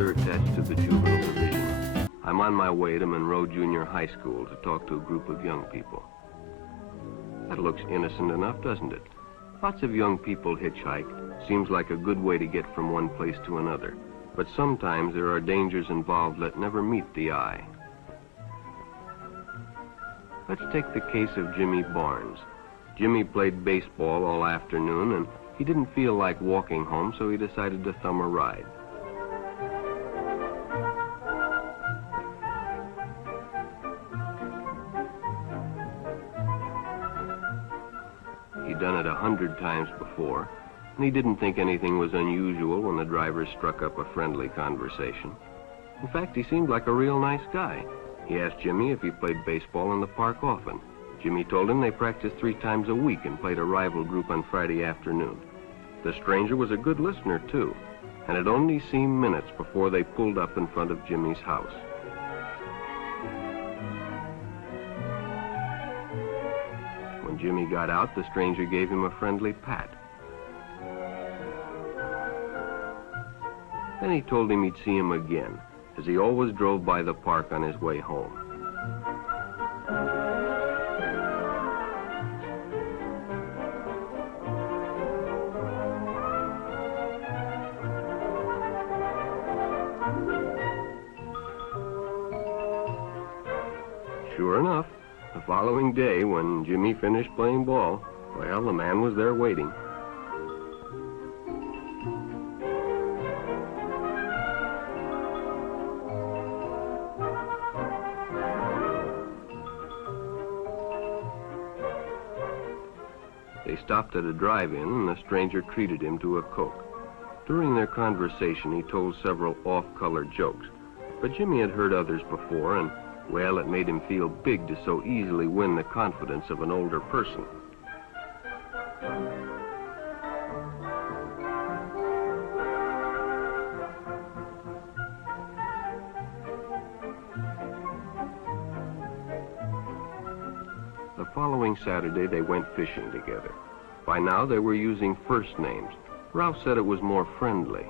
officer attached to the juvenile division. I'm on my way to Monroe Junior High School to talk to a group of young people. That looks innocent enough, doesn't it? Lots of young people hitchhike. Seems like a good way to get from one place to another. But sometimes there are dangers involved that never meet the eye. Let's take the case of Jimmy Barnes. Jimmy played baseball all afternoon, and he didn't feel like walking home, so he decided to thumb a ride. He'd done it 100 times before, and he didn't think anything was unusual when the driver struck up a friendly conversation. In fact, he seemed like a real nice guy. He asked Jimmy if he played baseball in the park often. Jimmy told him they practiced 3 times a week and played a rival group on Friday afternoon. The stranger was a good listener, too, and it only seemed minutes before they pulled up in front of Jimmy's house. When Jimmy got out, the stranger gave him a friendly pat. Then he told him he'd see him again, as he always drove by the park on his way home. Sure enough, the following day, when Jimmy finished playing ball, well, the man was there waiting. They stopped at a drive-in, and the stranger treated him to a Coke. During their conversation, he told several off-color jokes, but Jimmy had heard others before, and, well, it made him feel big to so easily win the confidence of an older person. The following Saturday, they went fishing together. By now, they were using first names. Ralph said it was more friendly.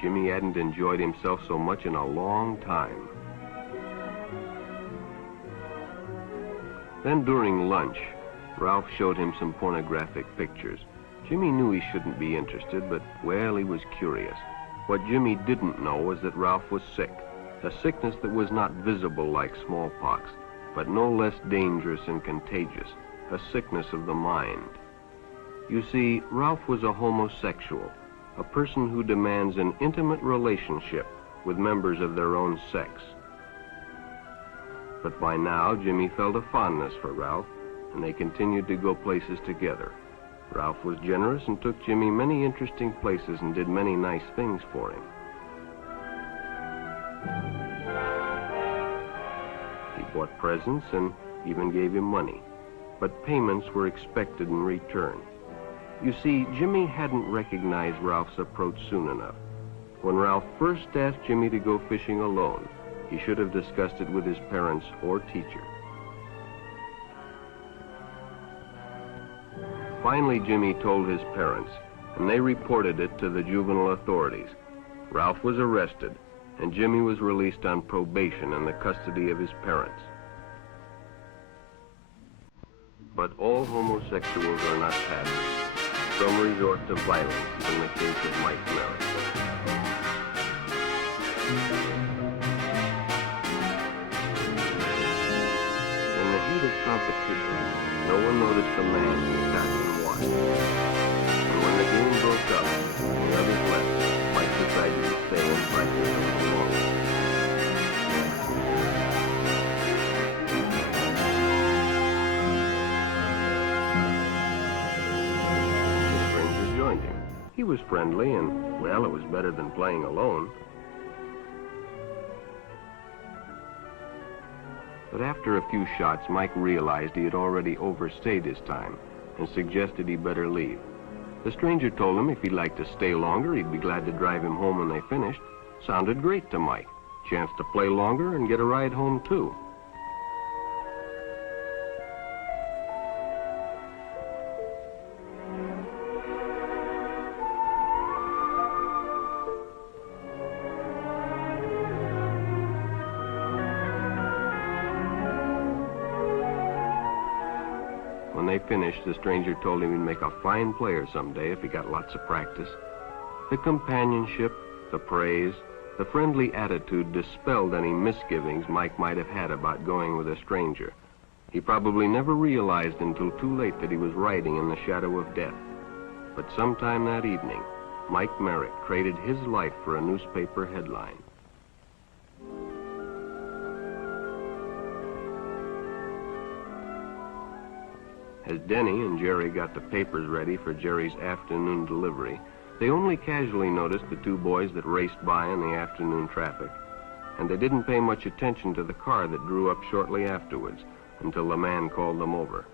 Jimmy hadn't enjoyed himself so much in a long time. Then during lunch, Ralph showed him some pornographic pictures. Jimmy knew he shouldn't be interested, but, well, he was curious. What Jimmy didn't know was that Ralph was sick, a sickness that was not visible like smallpox, but no less dangerous and contagious, a sickness of the mind. You see, Ralph was a homosexual, a person who demands an intimate relationship with members of their own sex. But by now, Jimmy felt a fondness for Ralph, and they continued to go places together. Ralph was generous and took Jimmy many interesting places and did many nice things for him. He bought presents and even gave him money, but payments were expected in return. You see, Jimmy hadn't recognized Ralph's approach soon enough. When Ralph first asked Jimmy to go fishing alone, he should have discussed it with his parents or teacher. Finally, Jimmy told his parents, and they reported it to the juvenile authorities. Ralph was arrested, and Jimmy was released on probation in the custody of his parents. But all homosexuals are not passive. Some resort to violence, as in the case of Mike Merritt. In the heat of competition, no one noticed the man who sat and watched. And when the game broke up and the others left, Mike decided to stay and practice a little longer. The stranger joined him. He was friendly and, well, it was better than playing alone. But after a few shots, Mike realized he had already overstayed his time and suggested he better leave. The stranger told him if he'd like to stay longer, he'd be glad to drive him home when they finished. Sounded great to Mike. Chance to play longer and get a ride home, too. When they finished, the stranger told him he'd make a fine player someday if he got lots of practice. The companionship, the praise, the friendly attitude dispelled any misgivings Mike might have had about going with a stranger. He probably never realized until too late that he was riding in the shadow of death. But sometime that evening, Mike Merritt traded his life for a newspaper headline. As Denny and Jerry got the papers ready for Jerry's afternoon delivery, they only casually noticed the two boys that raced by in the afternoon traffic, and they didn't pay much attention to the car that drew up shortly afterwards until the man called them over.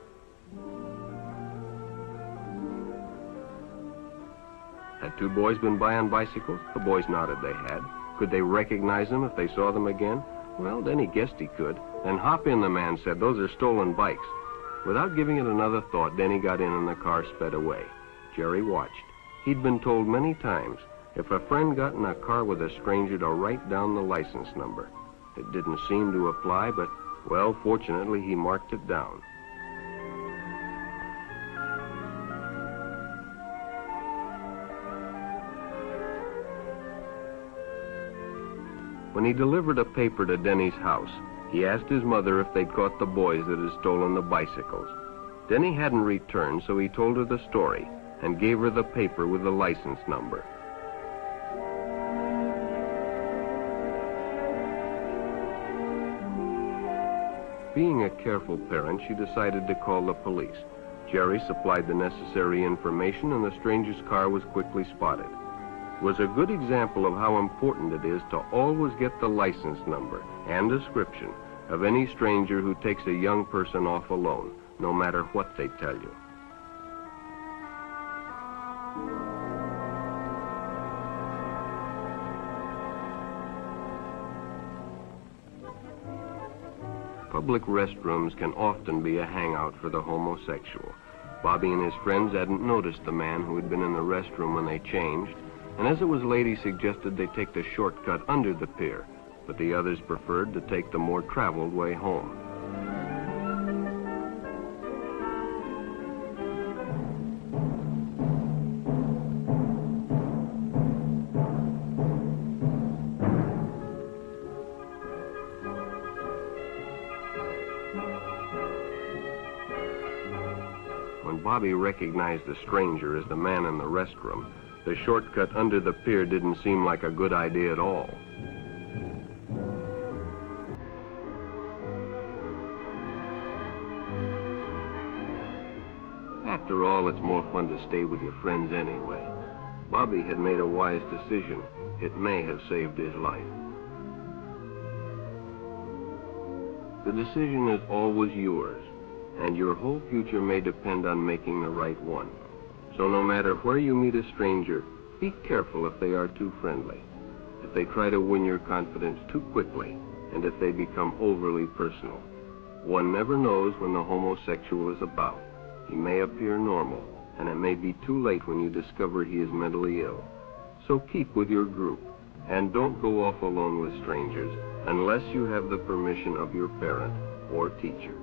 Had two boys been by on bicycles? The boys nodded they had. Could they recognize them if they saw them again? Well, Denny guessed he could. Then hop in, the man said. Those are stolen bikes. Without giving it another thought, Denny got in and the car sped away. Jerry watched. He'd been told many times, if a friend got in a car with a stranger, to write down the license number. It didn't seem to apply, but, well, fortunately, he marked it down. When he delivered a paper to Denny's house, he asked his mother if they'd caught the boys that had stolen the bicycles. Denny hadn't returned, so he told her the story and gave her the paper with the license number. Being a careful parent, she decided to call the police. Jerry supplied the necessary information, and the stranger's car was quickly spotted. It was a good example of how important it is to always get the license number and description of any stranger who takes a young person off alone, no matter what they tell you. Public restrooms can often be a hangout for the homosexual. Bobby and his friends hadn't noticed the man who had been in the restroom when they changed, and as it was late, he suggested they take the shortcut under the pier, but the others preferred to take the more traveled way home. When Bobby recognized the stranger as the man in the restroom, the shortcut under the pier didn't seem like a good idea at all. After all, it's more fun to stay with your friends anyway. Bobby had made a wise decision. It may have saved his life. The decision is always yours, and your whole future may depend on making the right one. So no matter where you meet a stranger, be careful if they are too friendly, if they try to win your confidence too quickly, and if they become overly personal. One never knows when the homosexual is about. He may appear normal, and it may be too late when you discover he is mentally ill. So keep with your group, and don't go off alone with strangers unless you have the permission of your parent or teacher.